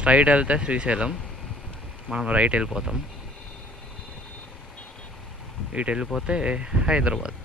Straight వెళ్తే శ్రీశైలం, మనం right వెళ్ళిపోతాం. ఇటు వెళ్ళిపోతే హైదరాబాద్.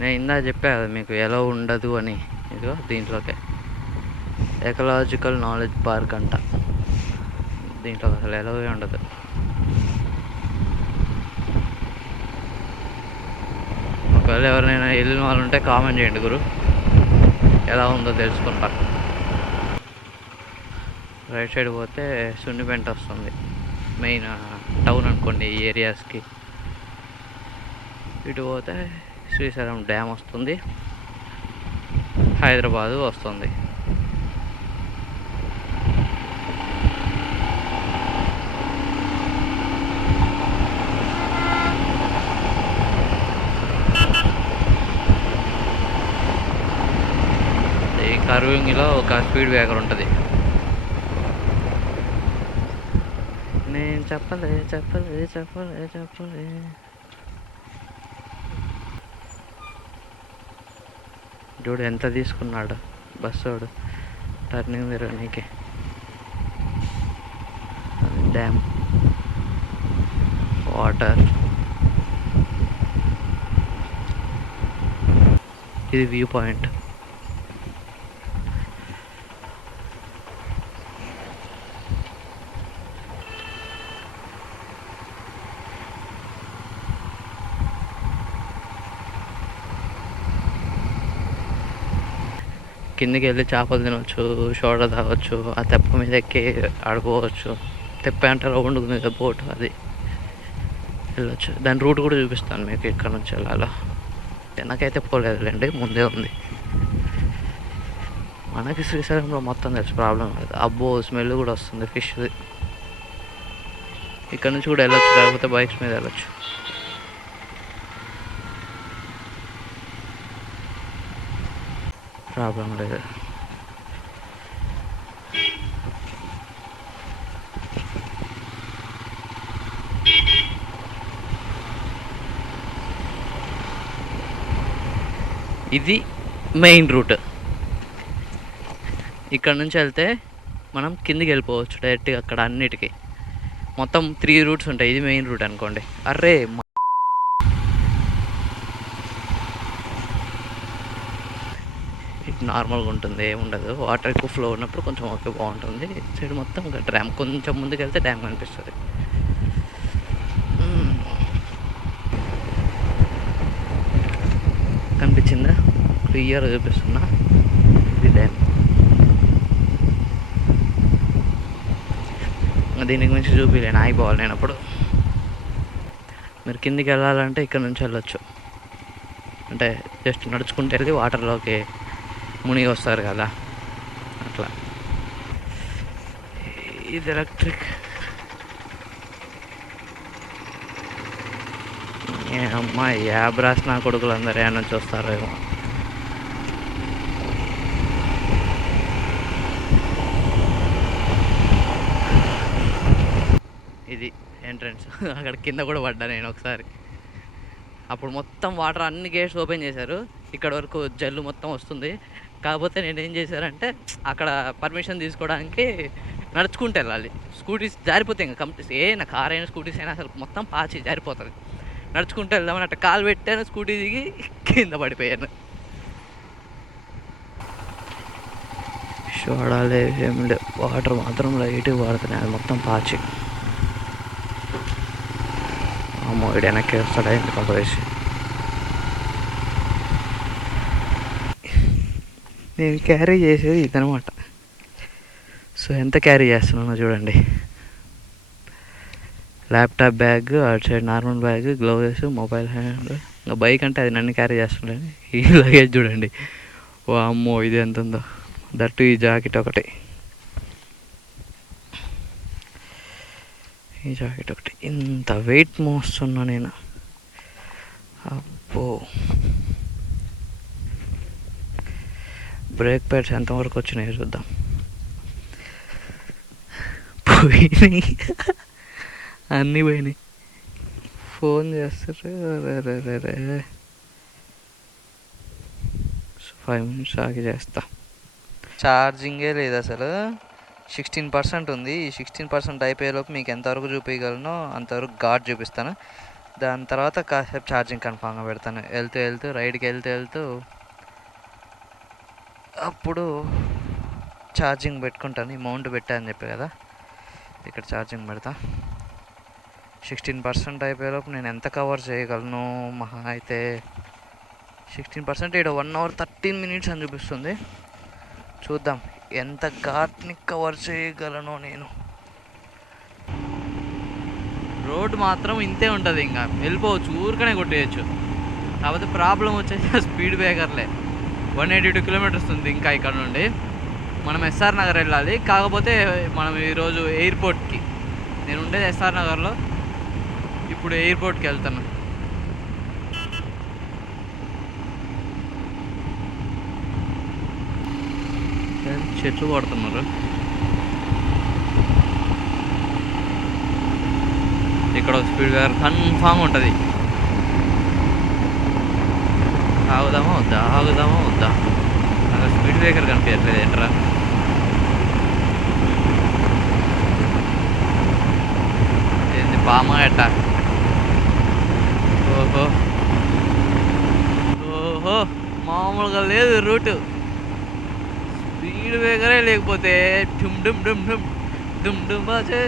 నేను ఇందా చెప్పా కదా మీకు ఎలా ఉండదు అని. ఇదిగో దీంట్లోకే ఎకలాజికల్ నాలెడ్జ్ పార్క్ అంట. దీంట్లో అసలు ఎలాగే ఉండదు. ఒకవేళ ఎవరైనా వెళ్ళిన వాళ్ళు ఉంటే కామెంట్ చేయండి గురు, ఎలా ఉందో తెలుసుకుంటా. రైట్ సైడ్ పోతే సున్నిపెంట వస్తుంది, మెయిన్ టౌన్ అనుకోండి ఈ ఏరియాస్కి. ఇటు పోతే శ్రీశైలం డ్యామ్ వస్తుంది, హైదరాబాదు వస్తుంది. ఈ కర్వింగ్లో ఒక స్పీడ్ బ్రేకర్ ఉంటుంది. నేను చెప్పలే చెప్పలే చెప్పలే చెప్పలే. చూడు ఎంత తీసుకున్నాడు బస్సోడు టర్నింగ్ తిరగనీకి. డ్యామ్, వాటర్, ఇది వ్యూ పాయింట్. కిందికి వెళ్ళి చేపలు తినవచ్చు, షోడ తాగొచ్చు, ఆ తెప్ప మీద ఎక్కి ఆడుకోవచ్చు. తెప్ప అంటే రౌండ్ మీద బోట్, అది వెళ్ళొచ్చు. దాని రూట్ కూడా చూపిస్తాను మీకు, ఇక్కడ నుంచి వెళ్ళాలో. వెనకైతే పోలేదులేండి, ముందే ఉంది. మనకి శ్రీశైలంలో మొత్తం తెలుసు, ప్రాబ్లం లేదు. అబ్బో స్మెల్ కూడా వస్తుంది ఫిష్ది. ఇక్కడ నుంచి కూడా వెళ్ళొచ్చు, లేకపోతే బైక్స్ మీద వెళ్ళొచ్చు. ప్రాబ్లం లేదు. ఇది మెయిన్ రూట్. ఇక్కడ నుంచి వెళ్తే మనం కిందికి వెళ్ళిపోవచ్చు డైరెక్ట్గా. అక్కడ అన్నిటికీ మొత్తం 3 రూట్స్ ఉంటాయి, ఇది మెయిన్ రూట్ అనుకోండి. అర్రే నార్మల్గా ఉంటుంది, ఏముండదు. వాటర్ ఎక్కువ ఫ్లో ఉన్నప్పుడు కొంచెం ఓకే బాగుంటుంది. సైడ్ మొత్తం ఇంకా డ్యామ్, కొంచెం ముందుకు వెళ్తే డ్యామ్ కనిపిస్తుంది. కనిపించిందా? క్లియర్గా చూపిస్తున్నా, ఇది డ్యామ్. దీనికి మించి చూపిలేను, ఆగిపోవాలి నేను అప్పుడు. మీరు కిందికి వెళ్ళాలంటే ఇక్కడ నుంచి వెళ్ళొచ్చు. అంటే జస్ట్ నడుచుకుంటే వెళ్ళి వాటర్లోకి మునిగి వస్తారు కదా, అట్లా. ఇది ఎలక్ట్రిక్. అమ్మా యాబ్ రాసిన కొడుకులు అందరూ ఏమన్నా నుంచి వస్తారేమో. ఇది ఎంట్రన్స్. అక్కడ కింద కూడా పడ్డా నేను ఒకసారి. అప్పుడు మొత్తం వాటర్ అన్ని గేట్స్ ఓపెన్ చేశారు, ఇక్కడ వరకు జల్లు మొత్తం వస్తుంది. కాకపోతే నేను ఏం చేశారంటే అక్కడ పర్మిషన్ తీసుకోవడానికి నడుచుకుంటూ వెళ్ళాలి. స్కూటీస్ జారిపోతాయి ఇంకా కంప్లీట్. నా కార్ అయినా స్కూటీస్ అయినా అసలు మొత్తం పాచి జారిపోతుంది. నడుచుకుంటూ వెళ్దామని అట్లా కాలు పెట్టాను, స్కూటీ దిగి కింద పడిపోయాను. చూడాలి ఏం లేవు, వాటర్ మాత్రం లైట్గా పడుతున్నాయి, అది మొత్తం పాచి. అమ్మో ఇటు వెనక్కి వస్తాడా ఎందుకు వేసి. నేను క్యారీ చేసేది ఇదనమాట. సో ఎంత క్యారీ చేస్తున్నానో చూడండి. ల్యాప్టాప్ బ్యాగ్, అటు side normal bag, gloves, mobile hand. ఇంకా బైక్ అంటే అది నన్ను క్యారీ చేస్తున్నాను. ఈ లగేజ్ చూడండి, ఓ అమ్మో ఇది ఎంత ఉందో. దట్టు ఈ జాకెట్ ఒకటి, ఈ జాకెట్ ఒకటి. ఇంత వెయిట్ మోస్తున్నా నేను, అబ్బో. బ్రేక్ ప్యాడ్స్ ఎంతవరకు వచ్చినాయో చూద్దాం. పోయినాయి, అన్నీ పోయినాయి. ఫోన్ చేస్తారు. రే 5 minutes ఆగి చేస్తా. ఛార్జింగే లేదు అసలు. 16% ఉంది. ఈ 16% అయిపోయేలోపు మీకు ఎంతవరకు చూపించగలనో అంతవరకు ఘాట్ చూపిస్తాను. దాని తర్వాత కాసేపు ఛార్జింగ్ కన్ఫామ్గా పెడతాను. వెళ్తూ రైడ్కి వెళ్తూ అప్పుడు ఛార్జింగ్ పెట్టుకుంటాను. ఈ మౌంట్ పెట్టా అని చెప్పి కదా, ఇక్కడ ఛార్జింగ్ పెడతా. 16% అయిపోయేలోపు నేను ఎంత కవర్ చేయగలను మహా అయితే 16%. ఇక్కడ 1 hour 13 minutes అని చూపిస్తుంది. చూద్దాం ఎంత ఘాట్ని కవర్ చేయగలను నేను. రోడ్ మాత్రం ఇంతే ఉంటుంది, ఇంకా వెళ్ళిపోవచ్చు, ఊరికనే కొట్టేయచ్చు. కాకపోతే ప్రాబ్లం వచ్చేసి స్పీడ్ బ్రేకర్లే. 182 kilometers ఉంది ఇంకా ఇక్కడ నుండి. మనం ఎస్ఆర్ నగర్ వెళ్ళాలి. కాకపోతే మనం ఈరోజు ఎయిర్పోర్ట్కి, నేను ఉండేది ఎస్ఆర్ నగర్లో, ఇప్పుడు ఎయిర్పోర్ట్కి వెళ్తాను. చెట్లు కొడుతున్నారు. ఇక్కడ ఒక స్పీడ్ బ్రేకర్ కన్ఫామ్ ఉంటుంది. ఆగుదామా వద్దా నాకు స్పీడ్ బ్రేకర్ కనిపించట్లేదు ఏంట్రా. ఏంది బామా ఎట్టా? ఓహో మామూలుగా లేదు రూటు. స్పీడ్ బ్రేకరే లేకపోతే డుమ్ డుమ్ డుమ్ డుమ్ డుమ్ డుమ్ బాజే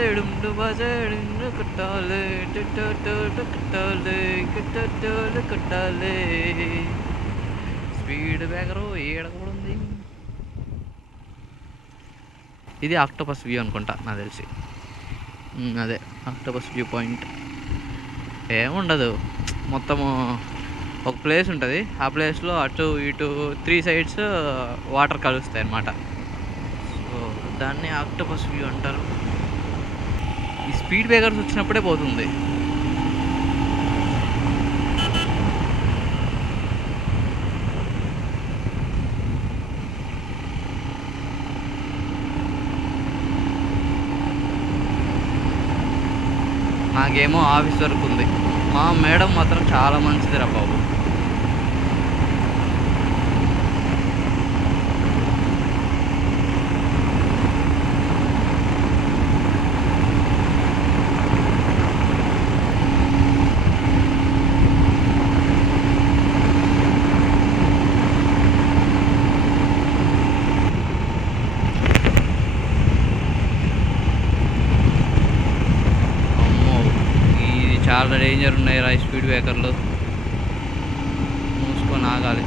కట్టాలి కట్టాలి. స్పీడ్ బ్రేకరు ఏడకూడదు. ఇది ఆక్టోపస్ వ్యూ అనుకుంటా నాకు తెలిసి. అదే ఆక్టోపస్ వ్యూ పాయింట్. ఏముండదు, మొత్తము ఒక ప్లేస్ ఉంటుంది. ఆ ప్లేస్లో అటు ఇటు 3 sides వాటర్ కలుస్తాయి అన్నమాట. సో దాన్ని ఆక్టోపస్ వ్యూ అంటారు. ఈ స్పీడ్ బ్రేకర్స్ వచ్చినప్పుడే పోతుంది. నాకేమో ఆఫీస్ వర్క్ ఉంది. మా మేడం మాత్రం చాలా మంచిదిరా బాబు. చాలా డేంజర్ ఉన్నాయి రా స్పీడ్ బ్రేకర్లు. మూసుకొని ఆగాలి.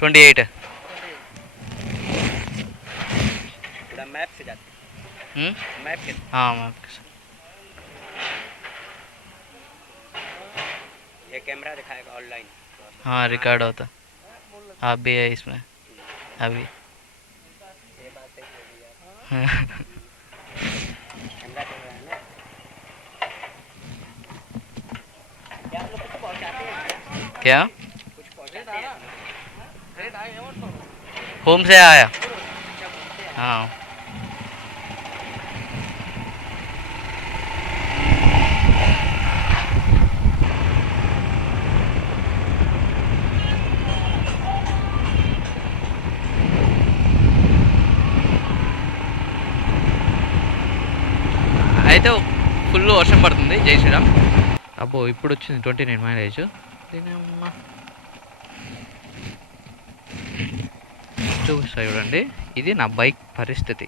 $28 मैप से जाते मैप के हाँ मैप के ये कैमरा दिखाएगा ऑनलाइन. हाँ रिकॉर्ड होता. आप भी है इसमें अभी. ये बात सही है यार. कैमरा चल रहा है ना. क्या आप लोग कुछ पहुंचाते हैं क्या? कुछ पहुंचाते हैं. होम से आया. हाँ అయితే ఫుల్ వర్షం పడుతుంది. జై శ్రీరామ్. అబ్బో ఇప్పుడు వచ్చింది 29 మైలేజ్. చూడండి ఇది నా బైక్ పరిస్థితి.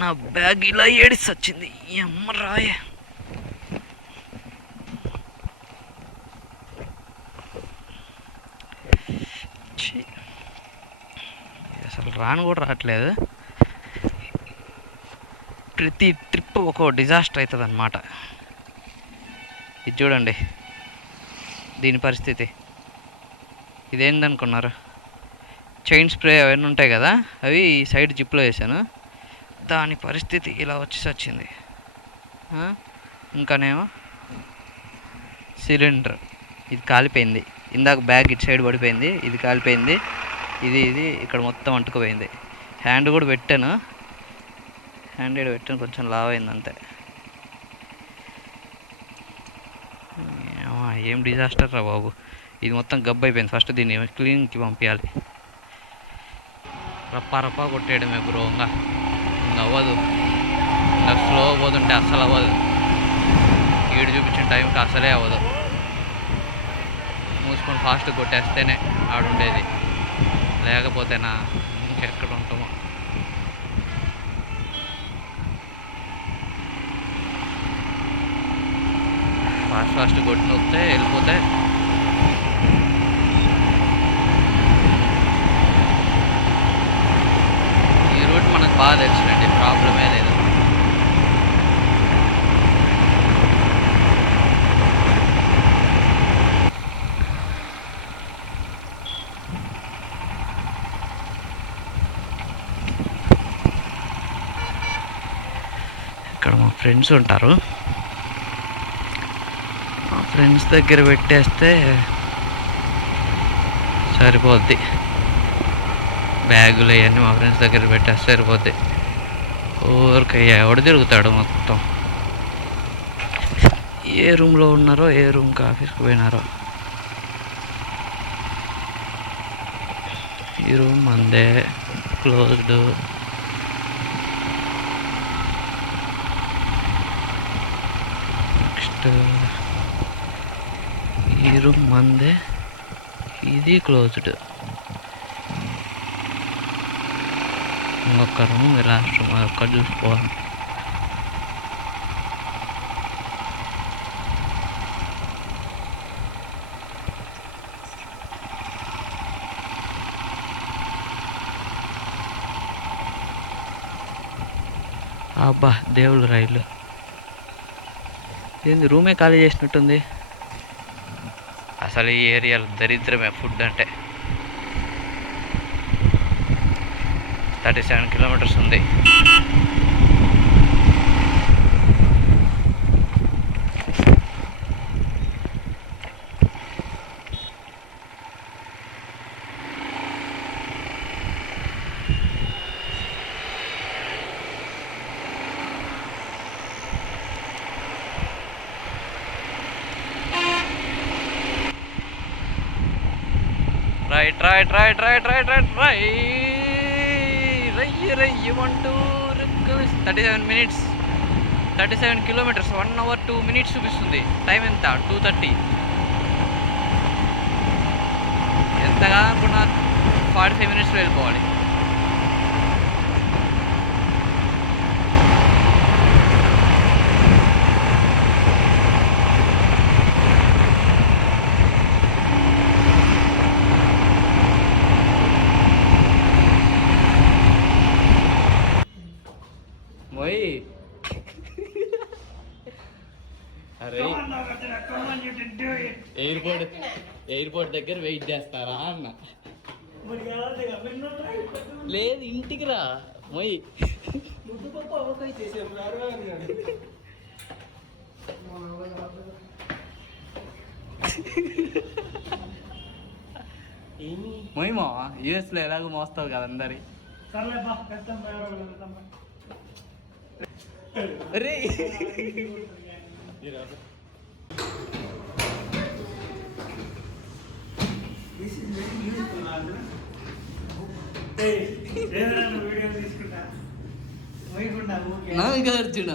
నా బ్యాగ్ ఇలా ఏడిసి వచ్చింది. అమ్మ రాయ. అసలు రాను కూడా రావట్లేదు. ప్రతి ట్రిప్ ఒక డిజాస్టర్ అవుతుంది అన్నమాట. ఇది చూడండి దీని పరిస్థితి. ఇదేందనుకున్నారు, చైన్ స్ప్రే అవన్నీ ఉంటాయి కదా, అవి సైడ్ జిప్లో వేసాను. దాని పరిస్థితి ఇలా వచ్చింది. ఇంకానేమో సిలిండర్ ఇది కాలిపోయింది. ఇందాక బ్యాగ్ ఇటు సైడ్ పడిపోయింది, ఇది కాలిపోయింది. ఇది ఇక్కడ మొత్తం అంటుకుపోయింది. హ్యాండ్ కూడా పెట్టాను, హ్యాండ్ ఏడు పెట్టాను, కొంచెం లావ్ అయింది అంతే. ఏం డిజాస్టర్ రా బాబు. ఇది మొత్తం గబ్బు అయిపోయింది. ఫస్ట్ దీన్ని క్లీన్కి పంపించాలి. రప్పా కొట్టేయడమే బ్రో. ఇంకా అవ్వదు, ఇంకా స్లో పోతుంటే అస్సలు అవ్వదు. ఈడు చూపించిన టైంకి అసలే అవ్వదు. మూసుకొని ఫాస్ట్ కొట్టేస్తేనే ఆడుండేది, లేకపోతేనా ఇంకెక్కడ ఉంటామో. ఫాస్ట్ కొట్టి నొక్కితే వెళ్ళిపోతే. ఈ రూట్ మనకు బాగా తెలుసులేండి, ప్రాబ్లమే లేదు. ఇక్కడ మా ఫ్రెండ్స్ ఉంటారు, మా ఫ్రెండ్స్ దగ్గర పెట్టేస్తే సరిపోద్ది. బ్యాగులు అవన్నీ మా ఫ్రెండ్స్ దగ్గర పెట్టేస్తే సరిపోద్ది. ఊరికయ్యా ఎవడు తిరుగుతాడు మొత్తం. ఏ రూమ్లో ఉన్నారో, ఏ రూమ్కి ఆఫీస్కి పోయినారో. ఈ రూమ్ మందే, క్లోజ్డ్. నెక్స్ట్ ఈ రూమ్ మందే, ఇది క్లోజ్డ్. ఇంకొక రూమ్, లాస్ట్ రూమ్, అదొక్కటి చూసుకోవాలి. అబ్బా దేవుళ్ళు రైలు ఏంది, రూమే ఖాళీ చేసినట్టుంది. అసలు ఈ ఏరియాలో దరిద్రమే ఫుడ్ అంటే. 37 కిలోమీటర్స్ ఉంది. Right 37 minutes, 37 kilometers, 1 hour 2 minutes చూపిస్తుంది. టైం ఎంత? 2:30. ఎంతగా అనుకున్నా 45 minutes వెళ్ళిపోవాలి. అరే ఎయిర్పోర్ట్ దగ్గర వెయిట్ చేస్తారా అన్న. లేదు ఇంటికి రా మొయ్. మొయ్యమా యూఎస్లో ఎలాగో మోస్తావు కదా అందరి. అరే నావిక అర్జున